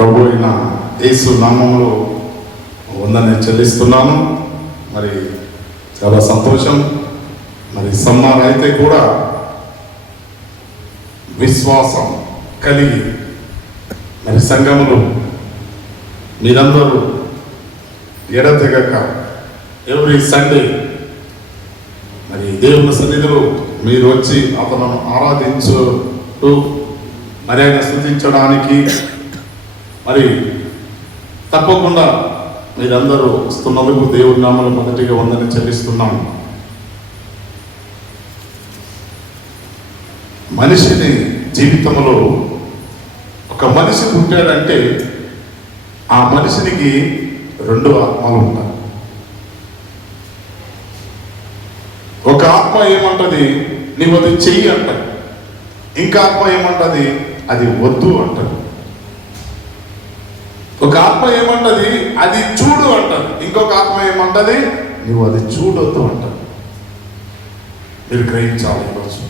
ప్రభు అయిన యేసు నామములో వందనాన్ని చెల్లిస్తున్నాను. మరి చాలా సంతోషం. మరి సమ్మార్ అయితే కూడా విశ్వాసం కలిగి మరి సంఘములు మీరందరూ ఎడతెగక ఎవ్రీ సండే మరి దేవుని సన్నిధిలో మీరు వచ్చి అతను ఆరాధించుతూ మరి ఆయన స్తుతించడానికి మరి తప్పకుండా మీరందరూ వస్తున్నందుకు దేవుడి నామములో మొదటిగా వందనాన్ని చెల్లిస్తున్నాము. మనిషిని జీవితంలో ఒక మనిషి పుట్టాడంటే ఆ మనిషినికి రెండు ఆత్మలు ఉంటాయి. ఒక ఆత్మ ఏమంటది, నీవు అది చెయ్యి అంటది. ఇంకా ఆత్మ ఏమంటది, అది వద్దు అంటది. ఒక ఆత్మ ఏమంటది, అది చూడు అంటది. ఇంకొక ఆత్మ ఏమంటది, నువ్వు అది చూడొద్దు అంటది. మీరు గ్రహించాలి ఈరోజు.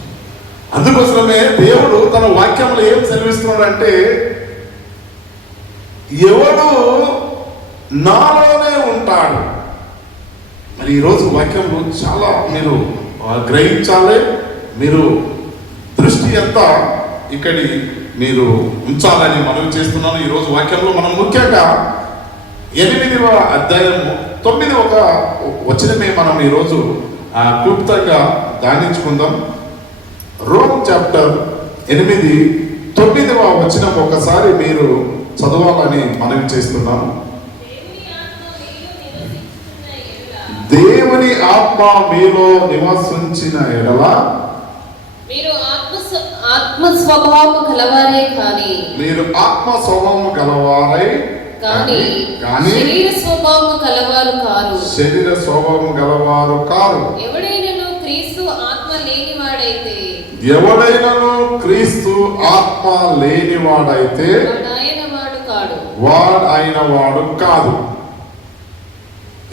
అందుకోసమే దేవుడు తన వాక్యంలో ఏం సెలవిస్తున్నాడంటే, ఎవడు నాలోనే ఉంటాడు. మరి ఈరోజు వాక్యంలో చాలా మీరు గ్రహించాలి. మీరు దృష్టి అంతా ఇక్కడి మీరు ఉంచాలని మనవి చేస్తున్నాను. ఈరోజు వాక్యంలో మనం ముఖ్యంగా 8వ అధ్యాయము 9వ వచనమే మనం ఈరోజు క్లుప్తంగా ధ్యానించుకుందాం. రోమ్ చాప్టర్ 8 9వ వచనం ఒకసారి మీరు చదవాలని మనవి చేస్తున్నాను. దేవుని ఆత్మ మీలో నివసించిన ఎడల మీరు ఆత్మ స్వభావము గలవారే కానీ శరీర స్వభావము గలవారు కారు. ఎవడైనను క్రీస్తు ఆత్మ లేనివాడైతే వాడైన వాడు కాదు.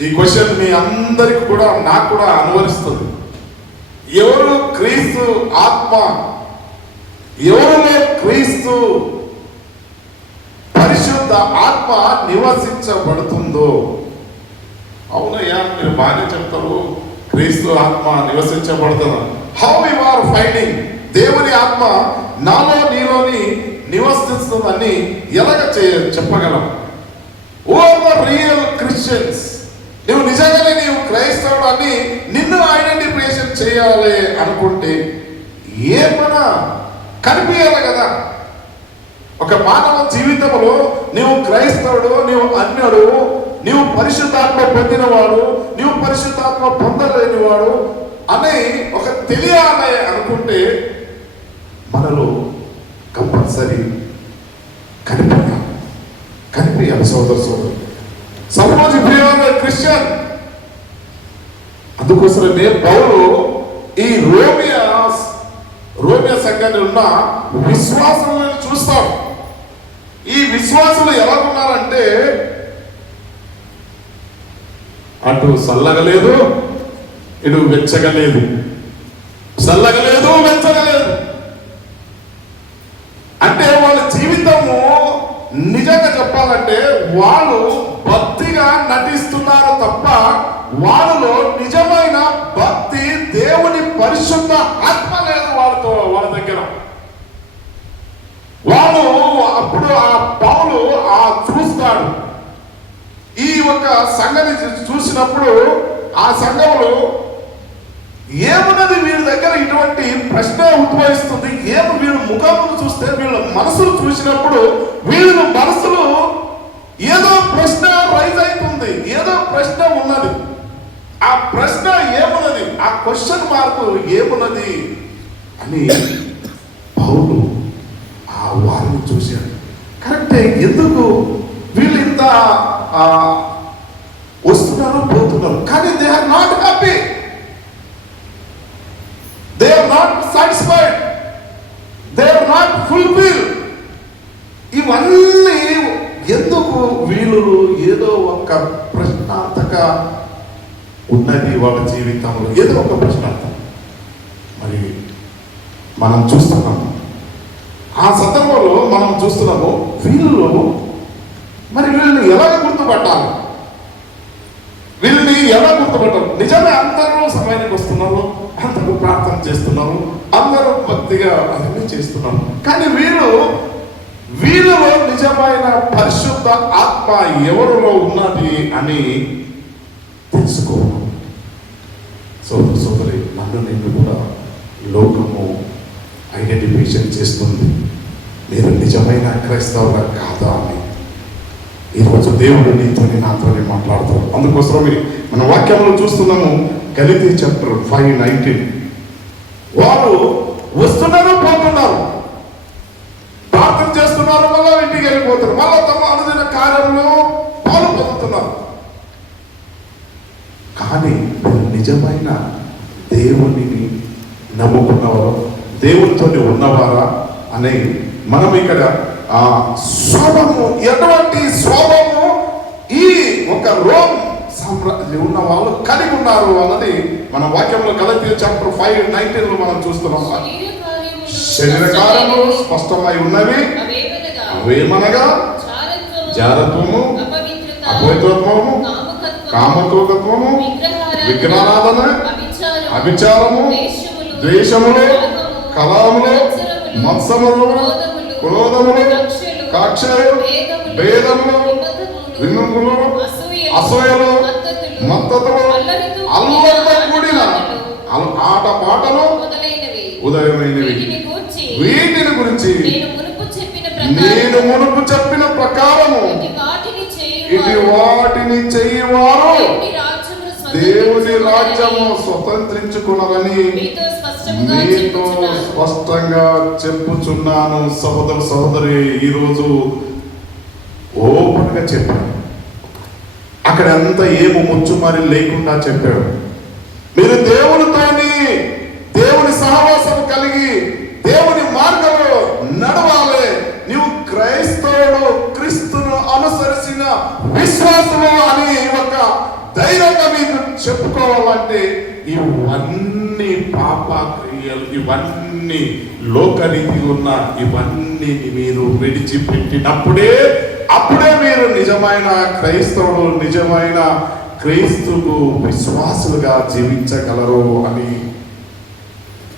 ఈ క్వశ్చన్ మీ అందరికి కూడా నాకు కూడా అనువరిస్తుంది. ఎవరు క్రీస్తు ఆత్మ, ఎవరిలో క్రీస్తు పరిశుద్ధ ఆత్మ నివసించబడుతుందో. అవునయ్యా, మీరు బాగానే చెప్తారు, క్రీస్తు ఆత్మ నివసించబడుతుంది. హౌ యు ఆర్ ఫైండింగ్ దేవుని ఆత్మ నాలో నీలోని నివసిస్తుందని ఎలాగ చెప్పగలం? Who are the real Christians? నువ్వు నిజంగానే నీవు క్రైస్తవుడు అని నిన్ను ఐడెంటిఫికేషన్ చేయాలి అనుకుంటే ఏమన్నా కనిపించాలి కదా. ఒక మానవ జీవితంలో నీవు క్రైస్తవుడు, నీవు అన్యుడు, నీవు పరిశుద్ధాత్మ పొందినవాడు, నీవు పరిశుద్ధాత్మ పొందలేనివాడు అని ఒక తెలియాలి అనుకుంటే మనలో కంపల్సరీ కనిపించాలి సోదరు. Suppose if you are a Christian, అందుకోసమే పౌలు ఈ రోమియా సంఘాన్ని ఉన్న విశ్వాసులను చూస్తాం. ఈ విశ్వాసులు ఎలా ఉన్నారంటే, అటు చల్లగలేదు, ఇటు వెచ్చగలేదు, చల్లగలేదు, వెచ్చగలేదు. అంటే వాళ్ళ జీవితము నిజంగా చెప్పాలంటే వాళ్ళు భక్తిగా నటిస్తున్నారు తప్ప వాళ్ళలో నిజమైన భక్తి, దేవుని పరిశుద్ధ ఆత్మ లేదు వాళ్ళ దగ్గర. వాళ్ళు అప్పుడు ఆ పౌలు చూస్తాడు. ఈ ఒక సంఘాన్ని చూసినప్పుడు ఆ సంఘంలో ఏమున్నది వీళ్ళ దగ్గర, ఇటువంటి ప్రశ్న ఉద్భవిస్తుంది. వీళ్ళ ముఖమును చూస్తే, వీళ్ళ మనసులు చూసినప్పుడు వీళ్ళ మనసులు ఏదో ప్రశ్న రైజ్ అవుతుంది, ఏదో ప్రశ్న ఉన్నది. ఆ ప్రశ్న ఏమున్నది, ఆ క్వశ్చన్ మార్క్ ఏమున్నది అని పౌలు ఆ వారిని చూశాడు. కరెక్టే, ఎందుకు వీళ్ళు ఇంత వస్తున్నారు పోతున్నారు, కానీ they are not happy, they are not satisfied, they are not fulfil. ఇవన్నీ ఎందుకు వీళ్ళు ఏదో ఒక ప్రశ్నార్థక ఉన్నది వాళ్ళ జీవితంలో, ఏదో ఒక ప్రశ్నార్థం. మరి మనం చూస్తున్నాము, ఆ సందర్భంలో మనం చూస్తున్నాము వీళ్ళు మరి వీళ్ళని ఎలా గుర్తుపట్టాలి? వీళ్ళని ఎలా గుర్తుపట్టాలి? నిజమే అందరూ సమయానికి వస్తున్నారు, అందరూ ప్రార్థన చేస్తున్నారు, అందరూ భక్తిగా అన్నీ చేస్తున్నారు. కానీ వీళ్ళలో నిజమైన పరిశుద్ధ ఆత్మ ఎవరిలో ఉన్నది అని తెలుసుకోవాలి. సోదరి నన్ను నిన్ను కూడా లోకము ఐడెంటిఫికేషన్ చేస్తుంది, మీరు నిజమైన క్రైస్తవుగా కాదా అని. ఈరోజు దేవుడు నీతోని నాతోని మాట్లాడతారు. అందుకోసం మన వాక్యంలో చూస్తున్నాము, గలితీ చాప్టర్ 5:19. వారు వస్తున్నారు, పోతున్నారు, ప్రార్థన చేస్తున్నారు, మళ్ళా ఇంటికి వెళ్ళిపోతారు, మళ్ళా తమ అనుదిన కార్యంలో పాలు పొందుతున్నారు. కానీ నిజమైన దేవునిని నమ్ముకున్నవారు, దేవునితో ఉన్నవారా అని మనం ఇక్కడ స్వభావము, ఎటువంటి స్వభావము ఈ ఒక రోమ్ సామ్రాజ్యం ఉన్న వాళ్ళు కలిగి ఉన్నారు అన్నది మన వాక్యంలో గలతీ చాప్టర్ 5:19 మనం చూస్తున్నాం. శరీర కార్యములు స్పష్టమై ఉన్నవి, అవేమనగా జారత్వము, అపవిత్రత్వము, కామతోకత్వము, విగ్రహారాధన, అభిచారము, ద్వేషములు, కలహములు, మత్సరములు, క్రోధములు, కక్షలు, భేదములు, విమర్శలు, అసూయలు, మత్తతులు, అల్లరితో కూడిన ఆటపాటలు ఉదయమైనవి. వీటిని గురించి నేను మునుపు చెప్పిన ప్రకారము ఇది వాటిని చేయువారు దేవుని రాజ్యము స్వతంత్రించుకున్నారని మీతో స్పష్టంగా చెప్పుచున్నాను. సహోదరి, ఈరోజు ఓపెన్గా చెప్పాడు. అక్కడ అంతా ఏమో ముచ్చుమారి లేకుండా చెప్పాడు. మీరు దేవునితోని, దేవుని సహవాసం కలిగి దేవుని మార్గంలో నడవాలి. నీవు క్రైస్తవుడు, క్రీస్తును అనుసరించిన విశ్వాసము అని ఒక ధైర్యంగా మీకు చెప్పుకోవాలంటే ఇవన్నీ పాప క్రియలు, ఇవన్నీ లోకరీతి ఉన్న ఇవన్నీ మీరు విడిచిపెట్టినప్పుడే అప్పుడే మీరు నిజమైన క్రైస్తవుడు, నిజమైన క్రీస్తుకు విశ్వాసులుగా జీవించగలరు అని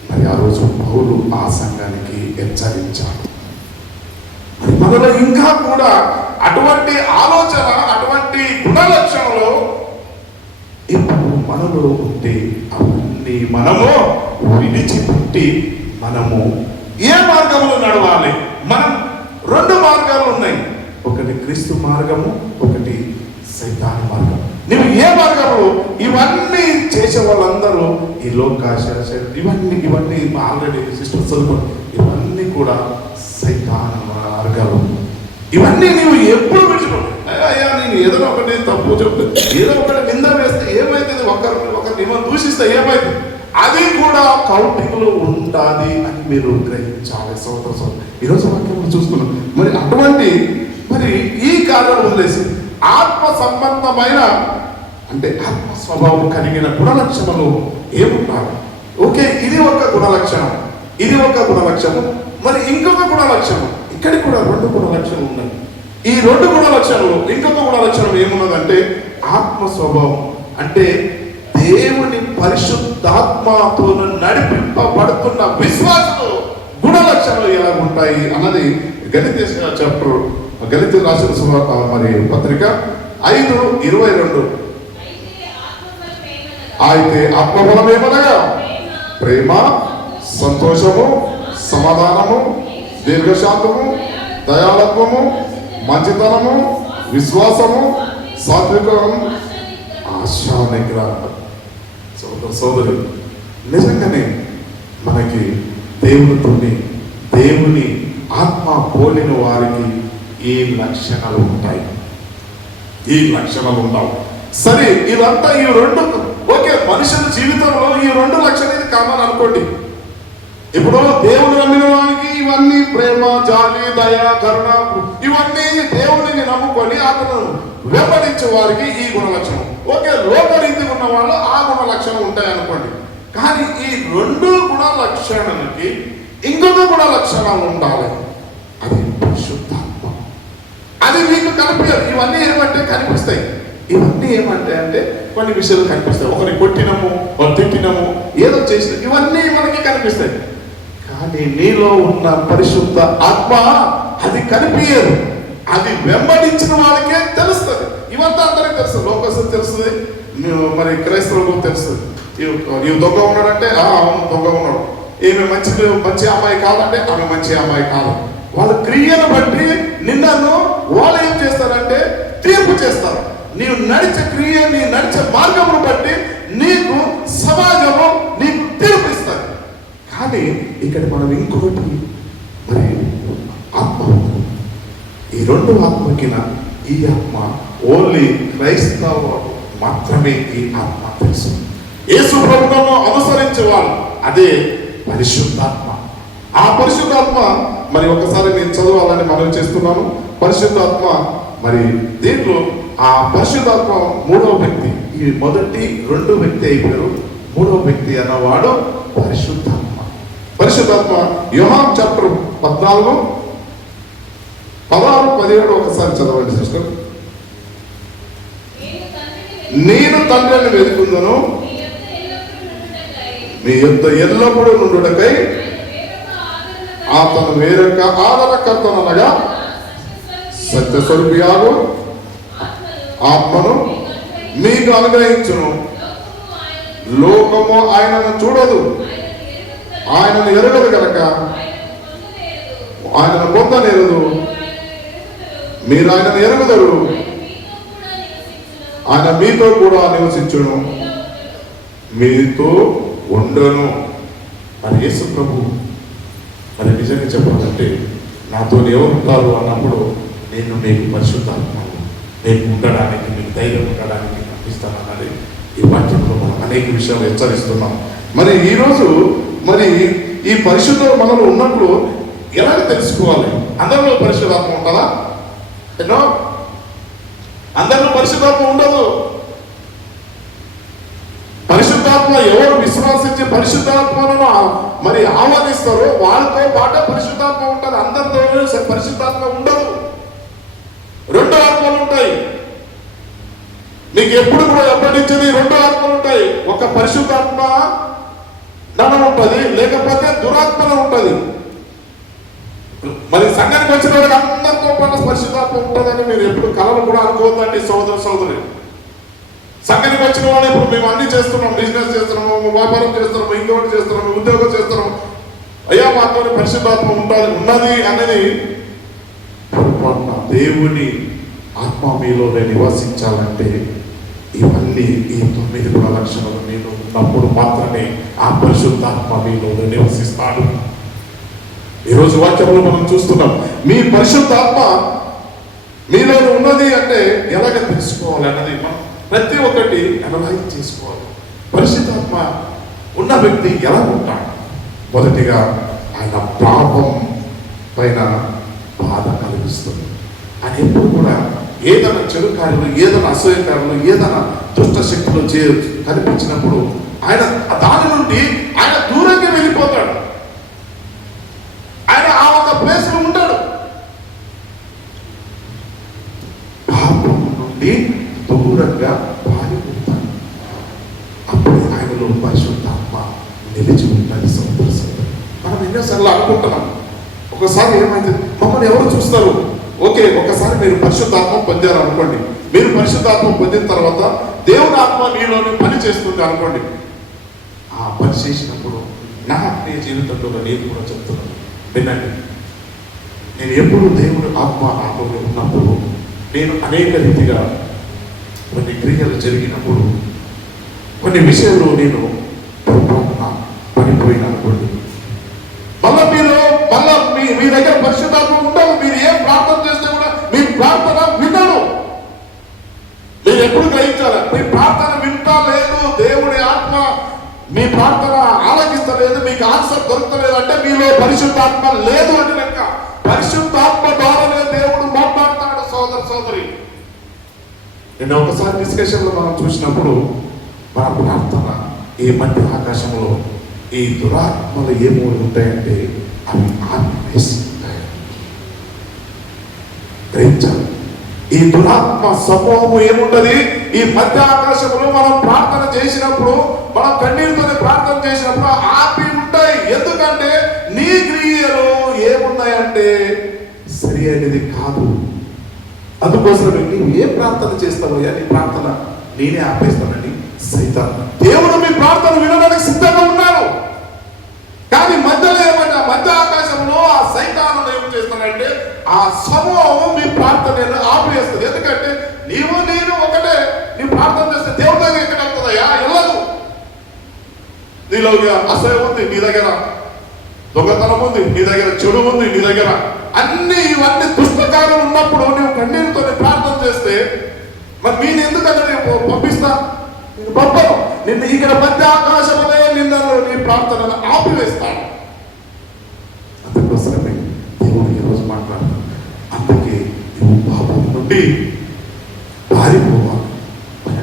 మరి ఆ రోజు పౌలు ఆ సంఘానికి హెచ్చరించాడు. మనలో ఇంకా కూడా అటువంటి ఆలోచన, అటువంటి గుణలక్షణలు ఇప్పుడు మనలో ఉంటే అవన్నీ మనము విడిచిపెట్టి మనము ఏ మార్గంలో నడవాలి? మనం రెండు మార్గాలు ఉన్నాయి, ఒకటి క్రీస్తు మార్గము, ఒకటి సైతాను మార్గం. నువ్వు ఏ మార్గంలో? ఇవన్నీ చేసే వాళ్ళందరూ ఈ లోకాశ ఇవన్నీ ఆల్రెడీ సిస్టర్స్ ఇవన్నీ కూడా సైతాను మార్గాలు. ఇవన్నీ నువ్వు ఎప్పుడు విడిచిపో. అయ్యా నేను ఏదైనా ఒకటి తప్పు చెప్తే, ఏదో ఒకటి నింద వేస్తే ఏమైతుంది? ఒకరిని దూషిస్తే ఏమైతుంది? అది కూడా కౌంటింగ్లో ఉంటుంది అని మీరు గ్రహించాలి. సోదరు ఈరోజు వాక్యం చూస్తున్నాం. మరి అటువంటి ఈ కార్యాలు వదిలేసి ఆత్మ సంబంధమైన అంటే ఆత్మ స్వభావం కలిగిన గుణలక్షణాలు ఏముంటారు? ఓకే, ఇది ఒక గుణలక్షణం, ఇది ఒక గుణలక్షణం. మరి ఇంకొక గుణలక్షణం, ఇక్కడికి కూడా రెండు గుణలక్షణాలు ఉన్నాయి. ఈ రెండు గుణలక్షణాలు, ఇంకొక గుణలక్షణం ఏమున్నదంటే ఆత్మ స్వభావం. అంటే దేవుని పరిశుద్ధాత్మతో నడిపింపబడుతున్న విశ్వాసము గుణలక్షణాలు ఎలా ఉంటాయి అన్నది గలితీ రాసిన మరి పత్రిక 5:22. అయితే ఆత్మఫలం ఏమనగా ప్రేమ, సంతోషము, సమాధానము, దీర్ఘశాంతము, దయాళత్వము, మంచితనము, విశ్వాసము, సాత్వికం, ఆశా నిగ్రహం. సోదరి నిజంగానే మనకి దేవుని ఆత్మ పోలిన వారికి ఈ లక్షణాలు ఉంటాయి, ఈ లక్షణాలు ఉండవు. సరే, ఇదంతా ఈ రెండు ఓకే. మనుషుల జీవితంలో ఈ రెండు లక్షణాలు కామన్ అనుకోండి. ఇప్పుడు దేవుని నమ్మిన వానికి ఇవన్నీ ప్రేమ, జాలి, దయ, కరుణ, ఇవన్నీ దేవుడిని నమ్ముకొని అతను వెంబడించే వారికి ఈ గుణలక్షణం ఓకే. లోకరీతి ఉన్న వాళ్ళు ఆ గుణ లక్షణం ఉంటాయి అనుకోండి. కానీ ఈ రెండు గుణ లక్షణానికి ఇంకొక గుణ లక్షణాలు ఉండాలి. అది పరిశుద్ధాత్మ. అది మీకు కనిపించదు. ఇవన్నీ ఏమంటే కనిపిస్తాయి. ఇవన్నీ ఏమంటే అంటే కొన్ని విషయాలు కనిపిస్తాయి. ఒకరిని కొట్టినము, ఒకరు తిట్టినము, ఏదో చేసిన ఇవన్నీ మనకి కనిపిస్తాయి. కానీ నీలో ఉన్న పరిశుద్ధ ఆత్మ అది కనిపించదు. అది వెంబడించిన వాళ్ళకే తెలుస్తుంది. ఇవంతా అందరికీ తెలుస్తుంది. లోకస్తులకు తెలుస్తుంది, మరి క్రైస్తవులకు తెలుస్తుంది. ఈ దొంగ ఉన్నాడంటే అవును దొంగ ఉన్నాడు. ఈమె మంచి అమ్మాయి కాదంటే ఆమె మంచి అమ్మాయి కాదు. వాళ్ళ క్రియను బట్టి నిన్నను వాళ్ళు ఏం చేస్తారంటే తీర్పు చేస్తారు. నీవు నడిచే క్రియ, నీ నడిచే మార్గమును బట్టి నీకు సమాజము నీకు తీర్పు ఇస్తుంది. కానీ ఇక్కడ మనం ఇంకొకటి మరి ఆత్మ, ఈ రెండు ఆత్మకిన ఈ ఆత్మ ఓన్లీ క్రైస్తవ మాత్రమే ఈ ఆత్మ తెలుసు. యేసు ప్రభువును అనుసరించే వాళ్ళు అదే పరిశుద్ధాత్మ. ఆ పరిశుద్ధాత్మ మరి ఒకసారి నేను చదవాలని మనం చేస్తున్నాను. పరిశుద్ధాత్మ మరి దీంట్లో ఆ పరిశుద్ధాత్మ మూడవ వ్యక్తి. ఈ మొదటి రెండు వ్యక్తి అయిపోయారు, మూడవ వ్యక్తి అన్నవాడు పరిశుద్ధాత్మ. పరిశుద్ధాత్మ యోహాను చాప్టర్ 14, 16, 17 ఒకసారి చదవండి సిస్టర్. నేను తండ్రిని వెతుకుందును, మీ యొద్ద ఎల్లప్పుడూ నుండుటకై అతను వేరొక ఆదరణకర్తనగా సత్యస్వరూపియాగు ఆత్మను మీకు అనుగ్రహించును. లోకము ఆయనను చూడదు, ఆయనను ఎరగదు కనుక ఆయనను పొందనేరదు. మీరు ఆయనను ఎరుగుదరు, ఆయన మీతో కూడా నివసించును, మీతో ఉండను. మరి యేసు ప్రభు మరి నిజంగా చెప్పాలంటే నాతో ఎవరు ఉంటారు అన్నప్పుడు నేను మీకు పరిశుద్ధాత్మను మీకు ఉండడానికి, మీకు ధైర్యం ఉండడానికి పంపిస్తానన్నది ఈ వాక్యంలో మనం అనేక విషయాలు హెచ్చరిస్తున్నాం. మరి ఈరోజు మరి ఈ పరిశుద్ధం మనలో ఉన్నప్పుడు ఎలాగ తెలుసుకోవాలి? అందరిలో పరిశుద్ధాత్మ ఉంటుందా? ఎన్నో అందరిలో పరిశుద్ధాత్మ ఉండదు. పరిశుద్ధాత్మ ఎవరు విశ్వాసించి పరిశుద్ధాత్మను మరి ఆహ్వానిస్తారో వాళ్ళతో పాటు పరిశుద్ధాత్మ ఉంటుంది. అందరితో పరిశుద్ధాత్మ ఉండదు. రెండు ఆత్మలు ఉంటాయి. మీకు ఎప్పుడు కూడా ఎప్పటించేది రెండు ఆత్మలు ఉంటాయి. ఒక పరిశుద్ధాత్మ ధనం ఉంటుంది, లేకపోతే దురాత్మన ఉంటుంది. మరి సంఘానికి వచ్చిన వాళ్ళకి అందరితో పాటు పరిశుద్ధాత్మ ఉంటుందని మీరు ఎప్పుడు కలలు కూడా అనుకోవద్దండి సోదర సోదరి. సంఘానికి వచ్చిన వాళ్ళు ఇప్పుడు మేము అన్ని చేస్తున్నాం, బిజినెస్ చేస్తున్నాము, వ్యాపారం చేస్తున్నాము, ఇంకొకటి చేస్తున్నాము, ఉద్యోగం చేస్తున్నాము, అయ్యా మాతో పరిశుద్ధాత్మ ఉన్నది అనేది పొరపాటున. దేవుని ఆత్మ మీలోనే నివసించాలంటే ఇవన్నీ ఈ 9 గుణ లక్షణాలు మీలో ఉన్నప్పుడు మాత్రమే ఆ పరిశుద్ధాత్మ మీలోనే నివసిస్తాడు. ఈరోజు వాక్యంలో మనం చూస్తున్నాం, మీ పరిశుద్ధాత్మ మీలోనే ఉన్నది అంటే ఎలాగ తెలుసుకోవాలి అన్నది మనం ప్రతి ఒక్కటి అనలైజ్ చేసుకోవాలి. పరిశుద్ధాత్మ ఉన్న వ్యక్తి ఎలా ఉంటాడు? మొదటిగా ఆయన పాపం పైన బాధ కలిగిస్తుంది. ఆయన ఎప్పుడు కూడా ఏదైనా చెడు కార్యాలు, ఏదైనా అసూయ కార్యాలు, ఏదైనా దుష్ట శక్తులు కనిపించినప్పుడు ఆయన దాని నుండి ఆయన దూరంగా వెళ్ళిపోతాడు. ఆయన ఆ ఒక ప్లేస్ లో ఉంటాడు. పాపం నుండి దూరంగా పారిపోతాడు. అప్పుడు ఆయనలో పరిశుద్ధాత్మ నిలిచి ఉంటుంది. మనం ఎన్నోసార్లు అనుకుంటున్నాం, ఒకసారి ఏమైంది మమ్మల్ని ఎవరు చూస్తారు? ఓకే, ఒకసారి మీరు పరిశుద్ధాత్మ పొందారు అనుకోండి. మీరు పరిశుద్ధాత్మ పొందిన తర్వాత దేవుని ఆత్మ మీలోని పని చేస్తుంది అనుకోండి. ఆ పని చేసినప్పుడు నా ఆత్మీయ జీవితంలో నేను కూడా చెప్తున్నాను, వినండి. నేను ఎప్పుడు దేవుని ఆత్మ నాలో ఉన్నప్పుడు నేను అనేక రీతిగా కొన్ని క్రియలు జరిగినప్పుడు కొన్ని విషయాలు నేను పొరపాటున పడిపోయిన అనుకోండి. మళ్ళా మీ దగ్గర పరిశుద్ధాత్మ ఉండదు. మీరు ఏం ప్రార్థన చేస్తే కూడా మీ ప్రార్థన వినడు. మీరు ఎప్పుడు గ్రహించాలి? మీ ప్రార్థన వింటా లేదు, దేవుడి ఆత్మ మీ ప్రార్థన ఆలకిస్తలేదు, మీకు ఆన్సర్ దొరుకుతలేదు అంటే మీలో పరిశుద్ధాత్మ లేదు అని లెక్క. పరిశుద్ధాత్మ ద్వారానే దేవుడు మాట్లాడతాడు. సోదర సోదరి, నేను ఒకసారి డిస్కషన్ లో మనం చూసినప్పుడు మన ప్రార్థన ఈ మధ్య ఆకాశంలో ఈ దురాత్మలు ఏమో ఉంటాయంటే అవి ఆత్మవేస్తుంటాయి. గ్రహించాలి. ఈ దురాత్మ సమూహము ఏముంటది? ఈ మధ్య ఆకాశంలో మనం ప్రార్థన చేసినప్పుడు, మనం కన్నీరుతో ప్రార్థన చేసినప్పుడు ఆపి ఉంటాయి. ఎందుకంటే నీ క్రియలు ఏమున్నాయంటే సరి అనేది కాదు. అందుకోసమే నీవు ఏ ప్రార్థన చేస్తావయ్యా, నీ ప్రార్థన నేనే ఆపేస్తానని సైతాను. దేవుడు మీ ప్రార్థన వినడానికి సిద్ధంగా ఉన్నాడు. కానీ మధ్యలో ఏమైనా మధ్య ఆకాశంలో ఆ సైతాను ఏం చేస్తానంటే ఆ సమూహము మీ ప్రార్థనను ఆపేస్తుంది. ఎందుకంటే నీవు నేను ఒకటే. నీ ప్రార్థన చేస్తే దేవుడి దగ్గర ఎక్కడ వెళ్తుందయ్యా? వెళ్ళదు. నీలో అసహ్యం ఉంది, నీ దగ్గర దొంగతనం ఉంది, నీ దగ్గర చెడు ఉంది, నీ దగ్గర ఇవన్నీ దుష్టకార్యం ఉన్నప్పుడు నువ్వు కన్నీరుతో ప్రార్థన చేస్తే మరి నేను ఎందుకంటే నేను పంపిస్తా? నేను పంపను. నిన్ను ఇక్కడ మధ్య ఆకాశంలో నిన్ను నీ ప్రార్థనను ఆపివేస్తాను. అందుకోసమే దేవుడు ఈరోజు మాట్లాడుతున్నాడు. అందుకే నువ్వు పాపం నుండి పారిపోవాలి.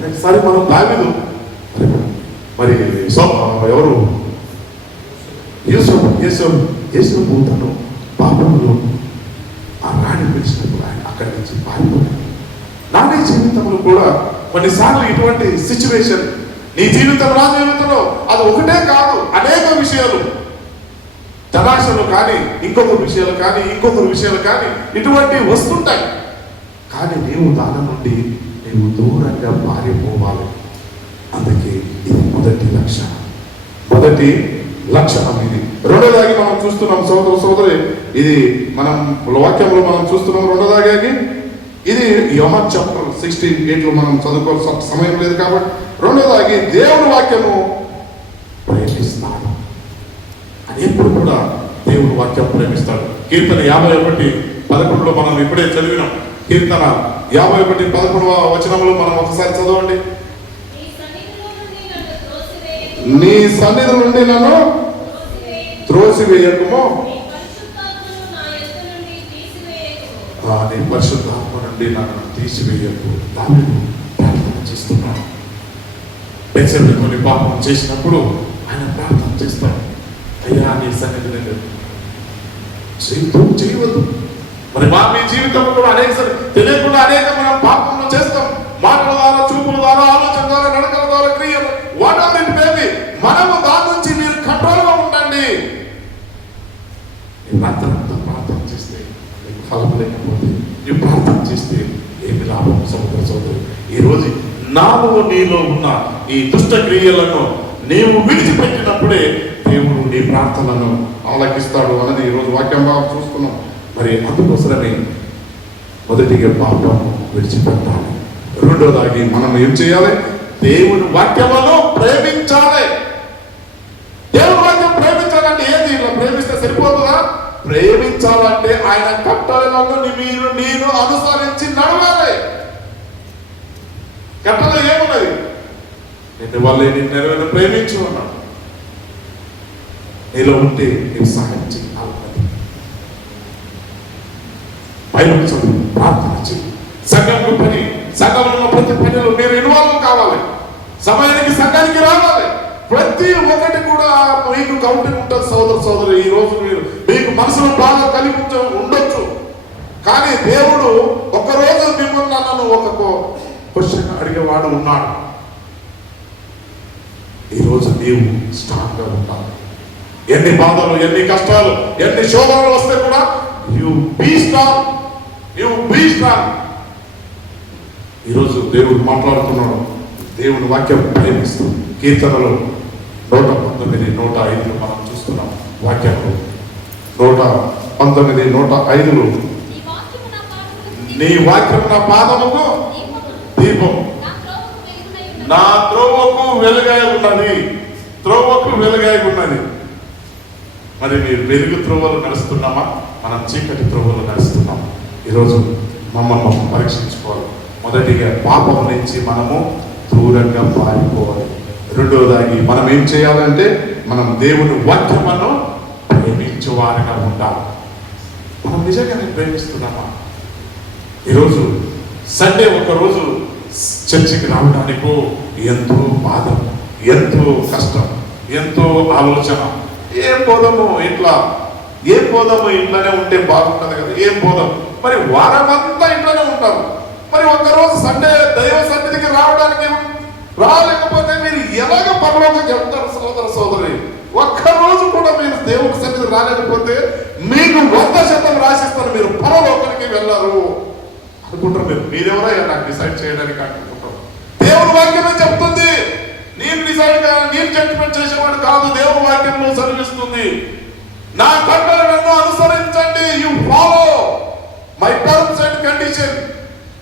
ఒకసారి మనం దావీదు మరి ఎవరు యేసు తను పాపంలో ఆ రాణి పిలిచినప్పుడు ఆయన అక్కడి నుంచి పారిపోయాడు. నాని జీవితంలో కూడా కొన్నిసార్లు ఇటువంటి సిచ్యువేషన్ నీ జీవితం, నా జీవితంలో అది ఒకటే కాదు, అనేక విషయాలు, జలాశలు కానీ ఇంకొక విషయాలు కానీ ఇటువంటి వస్తుంటాయి. కానీ నీవు దాని నుండి నీవు దూరంగా పారిపోవాలి. అందుకే ఇది మొదటి లక్షణం ఇది. రెండోదాగి మనం చూస్తున్నాం సోదరి, ఇది మనం వాక్యంలో మనం చూస్తున్నాం. రెండోదాగి ఇది యోహాను చాప్టర్ 16:8 మనం చదువుకోవాల్సిన సమయం లేదు కాబట్టి రెండోదాగి దేవుని వాక్యము ప్రేమిస్తాడు అని. ఎప్పుడు కూడా దేవుని వాక్యం ప్రేమిస్తాడు. కీర్తన 51:11 మనం ఇప్పుడే చదివినాం. కీర్తన 51:11 వచనంలో మనం ఒకసారి చదవండి. నీ సన్నిధి నుండి నన్ను త్రోసివేయకుము, నీ పరిశుద్ధాత్మ నుండి నన్ను తీసివేయకు. దావీదు ప్రార్థన చేస్తున్నాడు. కొన్ని పాపం చేసినప్పుడు ఆయన ప్రార్థన చేస్తాడు, అయ్యా నీ సన్నిధి చేయవద్దు. మరి మీ జీవితంలో కూడా తెలియకుండా అనేక మనం పాపంలో చేస్తాం. మాటల ద్వారా, చూపుల ద్వారా, ఆలోచన ద్వారా, నడకల ద్వారా, క్రియలు, వాటన్నిటి మేబీ మనము దాని నుంచి మీరు కంట్రోల్గా ఉండండి. ప్రార్థన చేస్తే నీకు ఫలం లేకపోతే, నువ్వు ప్రార్థన చేస్తే ఏమి లాభం? సోదరి, ఈరోజు నీలో ఉన్న ఈ దుష్ట క్రియలను నీవు విడిచిపెట్టినప్పుడే దేవుడు నీ ప్రార్థనను ఆలకిస్తాడు అన్నది ఈరోజు వాక్యం చూస్తున్నాం. మరి అందుకోసమే మొదటిగా పాపం విడిచిపెట్టాలి. రెండోదాగి మనం ఏం చేయాలి? దేవుని వాక్యమును ప్రేమించాలి. దేవుని వాక్యం ప్రేమించాలంటే ఏంది? ఇలా ప్రేమిస్తే సరిపోతుందా? ప్రేమించాలంటే ఆయన కట్టడలను నేను అనుసరించి నడవాలి. కట్టలో ఏమున్నది? నిన్ను వాళ్ళే నిన్ను నెరవేరు ప్రేమించు అన్నాడు. నీలో ఉంటే నేను సహాయం చేయాలి. బైబిల్ చదువు, ప్రార్థన చేయి, సంఘంలో పని, సంఘంలో ప్రతి పనిలో మీరు ఇన్వాల్వ్ కావాలి. సమయానికి సంఘానికి రావాలి. ప్రతి ఒక్కటి కూడా మీకు కౌంటింగ్ ఉంటుంది. సోదరు ఈ రోజు మీకు మనసులో బాగా కలిగి ఉండొచ్చు. కానీ దేవుడు ఒకరోజు మిమ్మల్ని నన్ను ఒక క్వశ్చన్ అడిగేవాడు ఉన్నాడు. ఈరోజు నీవు స్ట్రాంగ్ గా ఉండాలి. ఎన్ని బాధలు, ఎన్ని కష్టాలు, ఎన్ని శోధనలు వస్తే కూడా యు బీ స్ట్రాంగ్. ఈరోజు దేవుడు మాట్లాడుతున్నాడు. దేవుని వాక్యం ప్రేమిస్తూ కీర్తనలో 119, 105 మనం చూస్తున్నాం. వాక్యంలో 119, 105 నీ వాక్యం నా పాదముకు దీపం, నా త్రోవకు వెలుగై ఉన్నది. మరి మీరు వెలుగు త్రోవలు నడుస్తున్నామా? మనం చీకటి త్రోవలు నడుస్తున్నాం. ఈరోజు మమ్మల్ని పరీక్షించుకోవాలి. మొదటిగా పాపం నుంచి మనము దూరంగా పారిపోవాలి. రెండోదాగి మనం ఏం చేయాలంటే మనం దేవుని వాక్యమును ప్రేమించేవారిగా ఉండాలి. మనం నిజంగానే ప్రేమిస్తున్నామా? ఈరోజు సండే ఒకరోజు చర్చికి రావడానికి ఎంతో బాధ, ఎంతో కష్టం, ఎంతో ఆలోచన. ఏం పోదాము ఇంట్లోనే ఉంటే బాగుంటుంది కదా. ఏం పోదాం? మరి వారమంతా ఇంట్లోనే ఉంటారు. రాలేకపోతే మీరు ఎలాగ పరలోకం చెప్తారు సోదర సోదరి? ఒక్కరోజు కూడా మీరు దేవుడి సన్నిధి రాలేకపోతే మీకు 100% రాసిస్తారు, మీరు పరలోకానికి వెళ్ళరు అనుకుంటారు. మీరెవరో నాకు డిసైడ్ చేయడానికి అనుకుంటారు. దేవుని వాక్యమే చెప్తుంది. నేను డిసైడ్ నేను జడ్జిమెంట్ చేసేవాడు కాదు. దేవుని వాక్యంలో చదివిస్తుంది. నా కట్టడలను అనుసరించండి. You follow my terms and condition.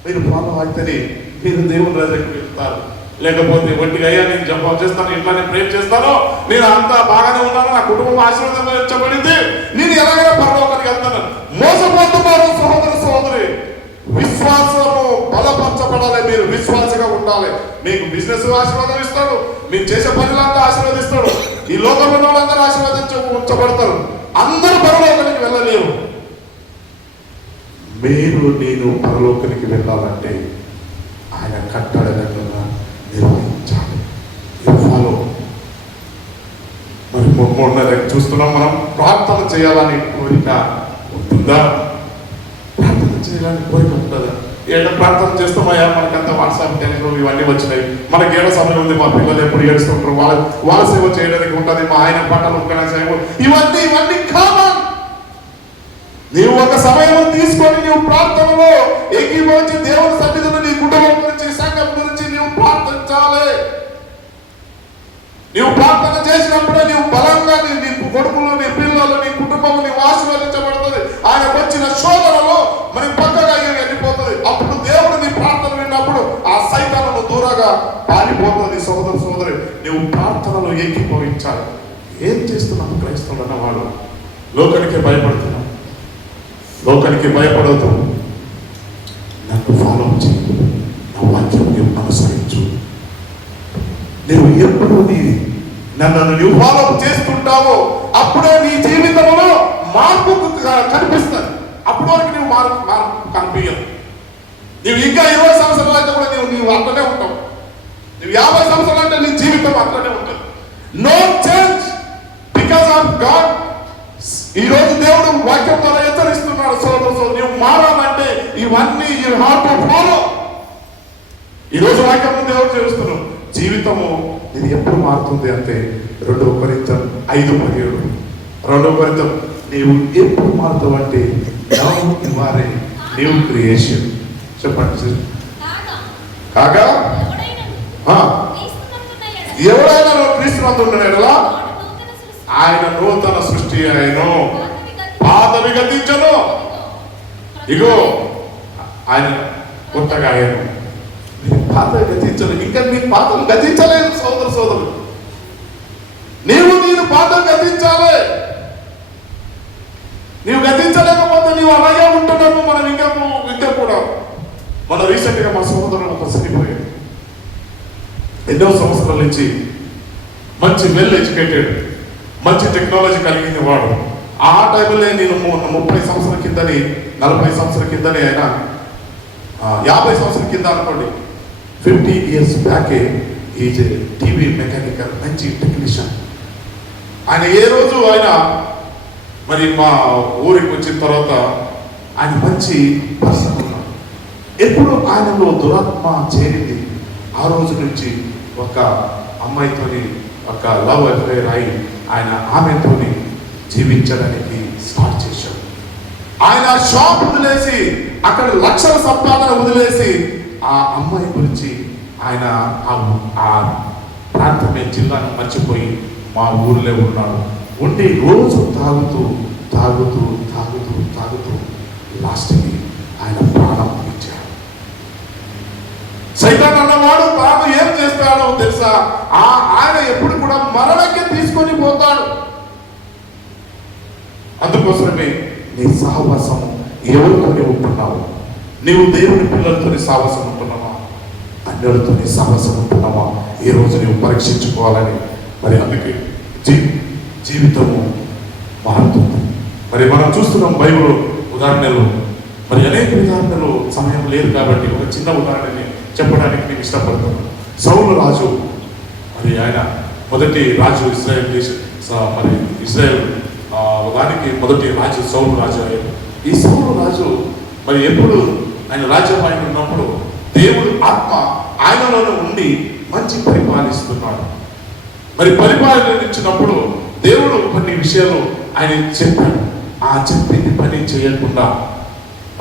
మీరు ఫాలో అయితేనే మీరు దేవుని రాజ్యానికి వెళ్తారు. లేకపోతే ఒంటిగా అయ్యా నేను జపం చేస్తాను, ఇంట్లో నేను ప్రేమ చేస్తాను, నేను అంతా బాగానే ఉన్నాను, నా కుటుంబం ఆశీర్వదించబడింది, నేను ఎలాగైనా పరలోకానికి వెళ్తాను, మోసపోతున్నారు సహోదర సహోదరి. విశ్వాసము బలపరచబడాలి. మీరు విశ్వాసగా ఉండాలి. మీకు బిజినెస్ ఆశీర్వాదం ఇస్తాడు, మీరు చేసే పనులంతా ఆశీర్వదిస్తాడు, ఈ లోకంలో వాళ్ళందరూ ఉంచబడతారు. అందరూ పరలోకానికి వెళ్ళలేరు. మీరు నేను పరలోకానికి వెళ్ళాలంటే ఆయన కట్టడలను నిర్వహించాలి. ఫాలో. మరి మొన్న చూస్తున్నాం, మనం ప్రార్థన చేయాలని కోరిక ఉంటుందా? ప్రార్థన చేయాలని కోరిక ఉంటుందా? ఏడ ప్రార్థన చేస్తామయ్యా, మనకంతా వాట్సాప్ టెలిగ్రామ్ ఇవన్నీ వచ్చినాయి, మనకి ఏడ సమయం ఉంది, మా పిల్లలు ఎప్పుడు ఏడుస్తుంటారు, వాళ్ళ సేవ చేయడానికి ఉంటుంది, మా ఆయన బట్టలు ఉక్కనే సేవ, ఇవన్నీ కామన్. నీవు ఒక సమయం తీసుకొని నీవు ప్రార్థనలో ఏకీభవించి దేవుని సన్నిధిలో నీ కుటుంబం గురించి, సంఘం గురించి నీవు ప్రార్థించాలి. నీవు ప్రార్థన చేసినప్పుడే నీవు బలంగా నీ కొడుకులు, నీ పిల్లలు, నీ కుటుంబం నీవు ఆశీర్వదించబడుతుంది. ఆయనకు వచ్చిన శోధనలో మరి పక్కగా వెళ్ళిపోతుంది. అప్పుడు దేవుడు నీ ప్రార్థన విన్నప్పుడు ఆ సైతాలను దూరంగా పారిపోతుంది. సోదర సోదరి, నీవు ప్రార్థనలో ఏకీభవించాలి. ఏం చేస్తున్నాము క్రైస్తవులు అన్నవాళ్ళు? లోకానికి భయపడుతున్నాం. లోకానికి భయపడవద్దు. నన్ను ఫాలో చేయి, నా వాక్యం నీవు అనుసరించు. నువ్వు ఎప్పుడు నన్ను నువ్వు ఫాలో చేస్తుంటావో అప్పుడే నీ జీవితంలో మార్పు కనిపిస్తుంది. అప్పటి వరకు నువ్వు మార్పు కనిపించదు. నువ్వు ఇంకా 20 సంవత్సరాలు అయితే కూడా నీవు అట్లనే ఉంటావు. నువ్వు 50 సంవత్సరాలు అంటే నీ జీవితం అట్లనే ఉంటుంది. No change because of God. ఈ రోజు దేవుడు వాక్యం ద్వారా హెచ్చరిస్తున్నాడు. సోదరు, నువ్వు మారాలంటే ఇవన్నీ యు హావ్ టు ఫాలో. ఈ రోజు వాక్యం దేవుడు చేస్తున్నావు. జీవితము ఇది ఎప్పుడు మారుతుంది అంటే 2 కొరింథీయులు 5:17. 2 కొరింథీయులు నీవు ఎప్పుడు మారుతావు అంటే న్యూ క్రియేషన్. చెప్పండి. కాగా ఎవడైనా క్రీస్తునందున్నాడు ఆయన నూతన సృష్టి అయినో, పాతవి గతించను, ఇగో ఆయన కొత్తగా అయ్యాను. పాతవి గతించను. ఇంకా నీ పాతలు గతించలేదు సోదరు సోదరులు. నేను పాతలు గతించాలి. నీవు గతించలేకపోతే నీవు అలాగే ఉంటున్నాము. మనం ఇంకా కూడా మన రీసెంట్ గా మా సోదరులు ఒక చనిపోయాడు. ఎన్నో సంవత్సరాల నుంచి మంచి వెల్ ఎడ్యుకేటెడ్, మంచి టెక్నాలజీ కలిగిన వాడు. ఆ టైంలో నేను 30 సంవత్సరాల కిందని, 40 సంవత్సరాల కిందని, ఆయన 50 సంవత్సరాల కింద అనుకోండి, 50 years బ్యాకే ఈజ్ టీవీ మెకానికల్, మంచి టెక్నీషియన్. ఆయన ఏ రోజు ఆయన మరి మా ఊరికి వచ్చిన తర్వాత ఆయన మంచి పర్సన్ ఉన్నాడు. ఎప్పుడు ఆయనలో దురాత్మ చేరింది. ఆ రోజు నుంచి ఒక అమ్మాయితోని ఒక లవ్ అఫైర్ అయి ఆయన ఆమెతోని జీవించడానికి స్టార్ట్ చేశాడు. ఆయన షాప్ వదిలేసి, అక్కడ లక్షల సంపాదన వదిలేసి ఆ అమ్మాయి గురించి ఆయన ఆ ప్రాంతమే జిల్లాను మర్చిపోయి మా ఊర్లో ఉన్నాడు. ఉండి రోజు తాగుతూ తాగుతూ తాగుతూ తాగుతూ లాస్ట్కి ఆయన ప్రాణం ఇచ్చాడు. సైతాన్ అన్నవాడు తాను ఏం చేస్తాడో తెలుసా? ఆయన ఎప్పుడు కూడా మరణంగా తీసుకొని పోతాడు. అందుకోసమే నీ సహవాసం ఎవరితో ఉంటున్నావు? నీవు దేవుని పిల్లలతో సహవాసం ఉంటున్నావా? అన్యులతో సహవాసం ఉంటున్నావా? ఈ రోజు నీవు పరీక్షించుకోవాలని. మరి అందుకే జీవితము మారుతుంది. మరి మనం చూస్తున్నాం బైబిల్ ఉదాహరణలు, మరి అనేక ఉదాహరణలు సమయం లేదు కాబట్టి ఒక చిన్న ఉదాహరణని చెప్పడానికి నేను ఇష్టపడతాను. సౌలు రాజు, మరి ఆయన మొదటి రాజు ఇజ్రాయెల్ దేశం, మరి ఇజ్రాయెల్ దానికి మొదటి రాజు సౌలు రాజు అయ్యాడు. ఈ సౌలు రాజు మరి ఎప్పుడు ఆయన రాజ్యం ఆయన ఉన్నప్పుడు దేవుడు ఆత్మ ఆయనలోనే ఉండి మంచి పరిపాలిస్తున్నాడు. మరి పరిపాలించినప్పుడు దేవుడు కొన్ని విషయాలు ఆయన చెప్పాడు. ఆ చెప్పింది పని చేయకుండా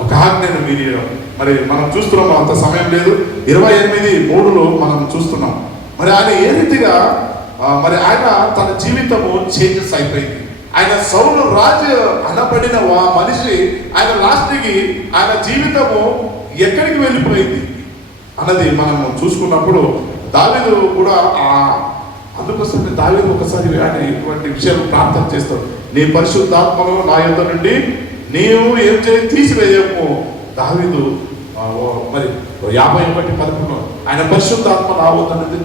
ఒక ఆజ్ఞను మీరియడం. మరి మనం చూస్తున్నాం, అంత సమయం లేదు, 28:3 మనం చూస్తున్నాం. మరి ఆయన ఏ రీతిగా మరి ఆయన తన జీవితము చేంజెస్ అయిపోయింది. ఆయన సౌలు రాజు అనబడిన మనిషి ఆయన లాస్ట్కి ఆయన జీవితము ఎక్కడికి వెళ్ళిపోయింది అన్నది మనం చూసుకున్నప్పుడు దావీదు కూడా అందుకోసమే దావీదు ఒకసారి ఆయన ఇటువంటి విషయాలు ప్రార్థన చేస్తాడు. నీ పరిశుద్ధాత్మను నా యొద్ద నుండి నీవు ఏం తీసివేయము. దావీదు మరి 51:11 ఆయన పరిశుద్ధాత్మ నా వద్ద నుండి